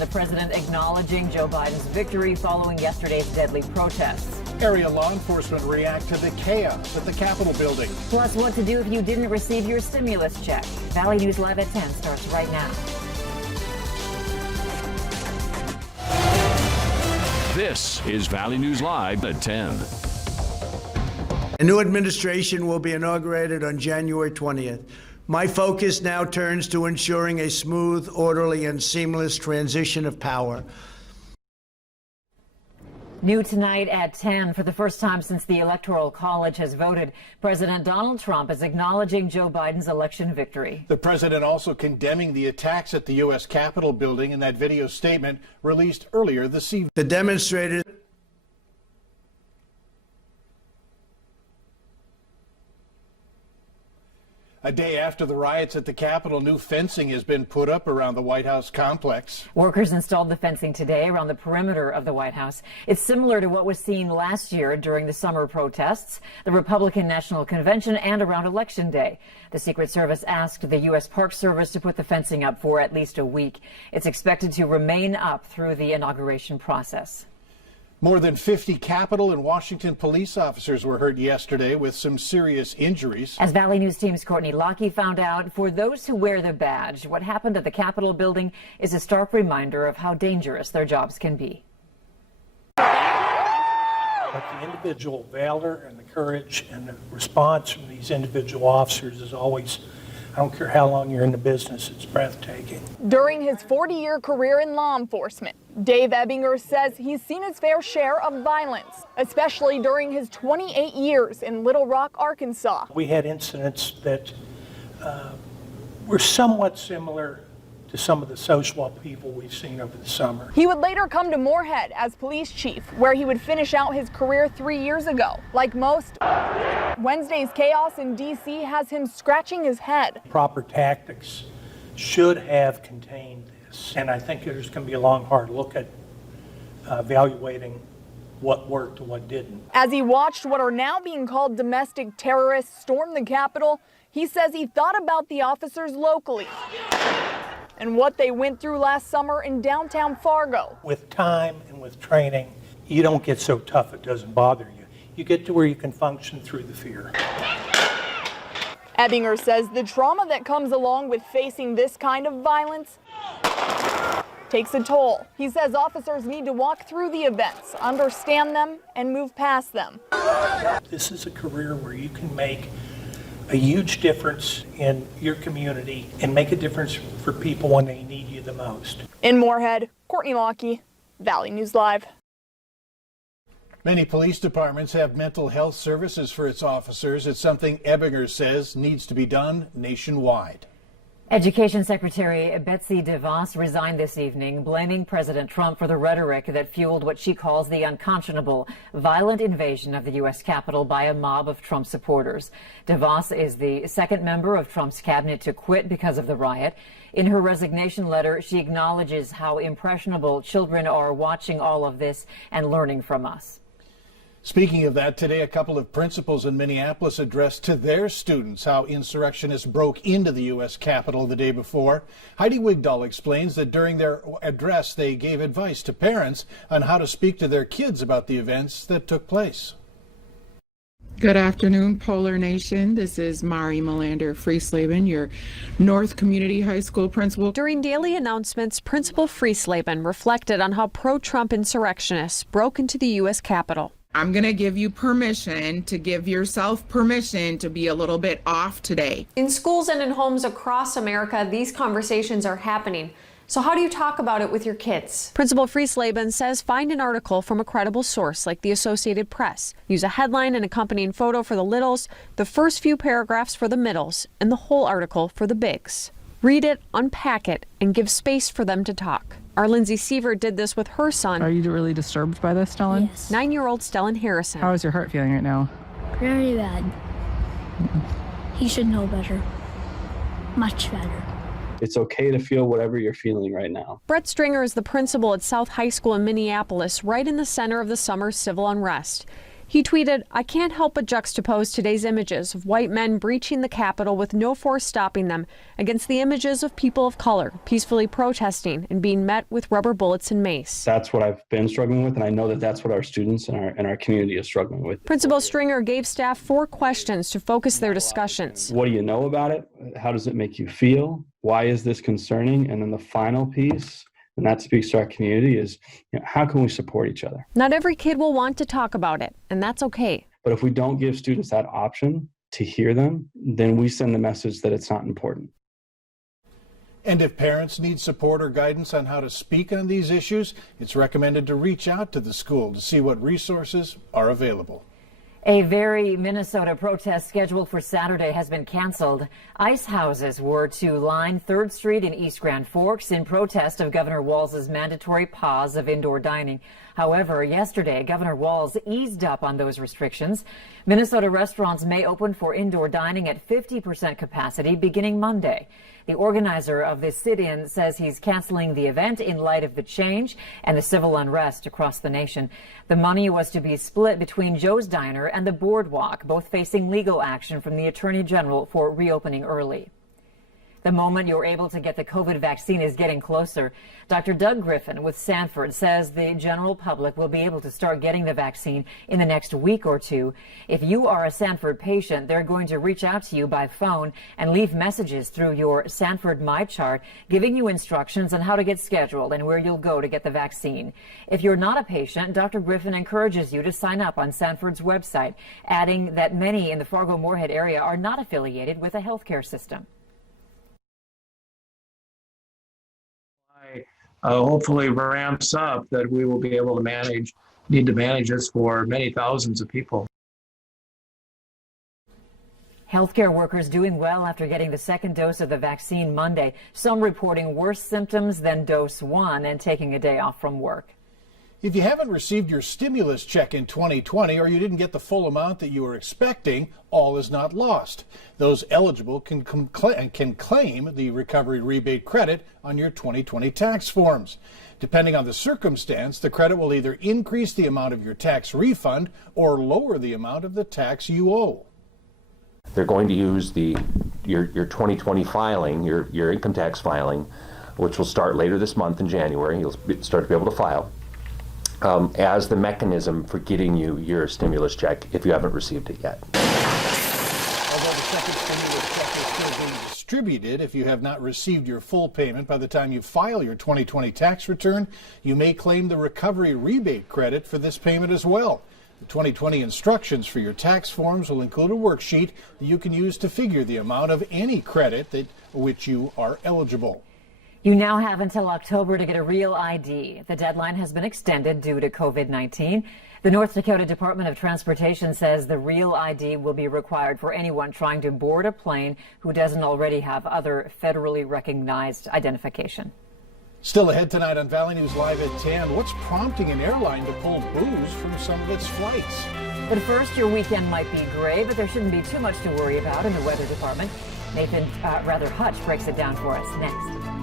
the president acknowledging Joe Biden's victory following yesterday's deadly protests. Area law enforcement react to the chaos at the Capitol building. Plus, what to do if you didn't receive your stimulus check. Valley News Live at 10 starts right now. This is Valley News Live at 10. A new administration will be inaugurated on January 20th. My focus now turns to ensuring a smooth, orderly, and seamless transition of power. New tonight at 10, for the first time since the Electoral College has voted, President Donald Trump is acknowledging Joe Biden's election victory. The president also condemning the attacks at the U.S. Capitol building in that video statement released earlier this evening. The demonstrators A day after the riots at the Capitol, new fencing has been put up around the White House complex. Workers installed the fencing today around the perimeter of the White House. It's similar to what was seen last year during the summer protests, the Republican National Convention, and around Election Day. The Secret Service asked the U.S. Park Service to put the fencing up for at least a week. It's expected to remain up through the inauguration process. More than 50 Capitol and Washington police officers were hurt yesterday with some serious injuries. As Valley News Team's Courtney Lockie found out, for those who wear the badge, what happened at the Capitol building is a stark reminder of how dangerous their jobs can be. But the individual valor and the courage and the response from these individual officers is always, I don't care how long you're in the business, it's breathtaking. During his 40-year career in law enforcement, Dave Ebinger says he's seen his fair share of violence, especially during his 28 years in Little Rock, Arkansas. We had incidents that were somewhat similar to some of the social upheaval we've seen over the summer. He would later come to Moorhead as police chief, where he would finish out his career 3 years ago. Like most, Wednesday's chaos in D.C. has him scratching his head. Proper tactics should have contained this, and I think there's going to be a long, hard look at evaluating what worked and what didn't. As he watched what are now being called domestic terrorists storm the Capitol, he says he thought about the officers locally and what they went through last summer in downtown Fargo. With time and with training, you don't get so tough it doesn't bother you. You get to where you can function through the fear. Ebinger says the trauma that comes along with facing this kind of violence takes a toll. He says officers need to walk through the events, understand them, and move past them. This is a career where you can make a huge difference in your community and make a difference for people when they need you the most. In Moorhead, Courtney Lockie, Valley News Live. Many police departments have mental health services for its officers. It's something Ebinger says needs to be done nationwide. Education Secretary Betsy DeVos resigned this evening, blaming President Trump for the rhetoric that fueled what she calls the unconscionable, violent invasion of the U.S. Capitol by a mob of Trump supporters. DeVos is the second member of Trump's cabinet to quit because of the riot. In her resignation letter, she acknowledges how impressionable children are watching all of this and learning from us. Speaking of that, today a couple of principals in Minneapolis addressed to their students how insurrectionists broke into the U.S. Capitol the day before. Heidi Wigdahl explains that during their address they gave advice to parents on how to speak to their kids about the events that took place. Good afternoon, Polar Nation. This is Mari Melander Friesleben, your North Community High School principal. During daily announcements, Principal Friesleben reflected on how pro-Trump insurrectionists broke into the U.S. Capitol. I'm going to give you permission to give yourself permission to be a little bit off today. In schools and in homes across America, these conversations are happening. So how do you talk about it with your kids? Principal Friesleben says find an article from a credible source like the Associated Press. Use a headline and accompanying photo for the littles, the first few paragraphs for the middles, and the whole article for the bigs. Read it, unpack it, and give space for them to talk. Our Lindsay Seaver did this with her son. Are you really disturbed by this, Stellan? Yes. 9-year-old Stellan Harrison. How is your heart feeling right now? Very bad. He should know better. Much better. It's okay to feel whatever you're feeling right now. Brett Stringer is the principal at South High School in Minneapolis, right in the center of the summer civil unrest. He tweeted, "I can't help but juxtapose today's images of white men breaching the Capitol with no force stopping them against the images of people of color peacefully protesting and being met with rubber bullets and mace." That's what I've been struggling with, and I know that that's what our students and our community is struggling with. Principal Stringer gave staff 4 questions to focus their discussions. What do you know about it? How does it make you feel? Why is this concerning? And then the final piece, and that speaks to our community, is how can we support each other? Not every kid will want to talk about it, and that's okay. But if we don't give students that option to hear them, then we send the message that it's not important. And if parents need support or guidance on how to speak on these issues, it's recommended to reach out to the school to see what resources are available. A very Minnesota protest scheduled for Saturday has been canceled. Ice houses were to line 3rd Street in East Grand Forks in protest of Governor Walz's mandatory pause of indoor dining. However, yesterday, Governor Walz eased up on those restrictions. Minnesota restaurants may open for indoor dining at 50% capacity beginning Monday. The organizer of this sit-in says he's canceling the event in light of the change and the civil unrest across the nation. The money was to be split between Joe's Diner and the Boardwalk, both facing legal action from the Attorney General for reopening early. The moment you're able to get the COVID vaccine is getting closer. Dr. Doug Griffin with Sanford says the general public will be able to start getting the vaccine in the next week or 2. If you are a Sanford patient, they're going to reach out to you by phone and leave messages through your Sanford MyChart, giving you instructions on how to get scheduled and where you'll go to get the vaccine. If you're not a patient, Dr. Griffin encourages you to sign up on Sanford's website, adding that many in the Fargo-Moorhead area are not affiliated with a healthcare system. Hopefully ramps up, that we will be able to need to manage this for many thousands of people. Healthcare workers doing well after getting the 2nd dose of the vaccine Monday. Some reporting worse symptoms than dose 1 and taking a day off from work. If you haven't received your stimulus check in 2020 or you didn't get the full amount that you were expecting, all is not lost. Those eligible can claim the recovery rebate credit on your 2020 tax forms. Depending on the circumstance, the credit will either increase the amount of your tax refund or lower the amount of the tax you owe. They're going to use your 2020 filing, your income tax filing, which will start later this month in January. You'll start to be able to file. As the mechanism for getting you your stimulus check if you haven't received it yet. Although the second stimulus check is still being distributed, if you have not received your full payment by the time you file your 2020 tax return, you may claim the recovery rebate credit for this payment as well. The 2020 instructions for your tax forms will include a worksheet that you can use to figure the amount of any credit that which you are eligible. You now have until October to get a real ID. The deadline has been extended due to COVID-19. The North Dakota Department of Transportation says the real ID will be required for anyone trying to board a plane who doesn't already have other federally recognized identification. Still ahead tonight on Valley News Live at 10, what's prompting an airline to pull booze from some of its flights? But first, your weekend might be gray, but there shouldn't be too much to worry about in the weather department. Nathan Hutch breaks it down for us next.